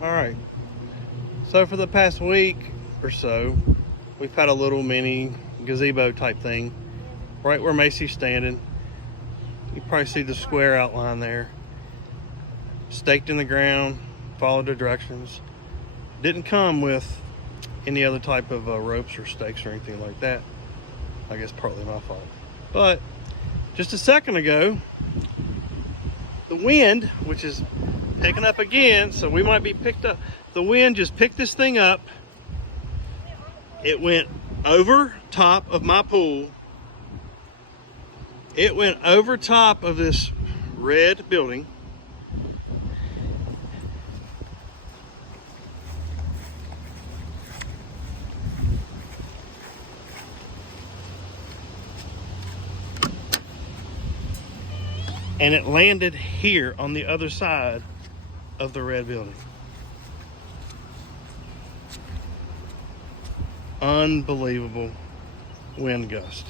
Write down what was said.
All right. So for the past week or so, we've had a little mini gazebo type thing right where Macy's standing. You probably see the square outline there. Staked in the ground, followed the directions. Didn't come with any other type of ropes or stakes or anything like that. I guess partly my fault. But just a second ago, the wind, which is picking up again, so we might be picked up. The wind just picked this thing up. It went over top of my pool. It went over top of this red building. And it landed here on the other side of the red building. Unbelievable wind gust.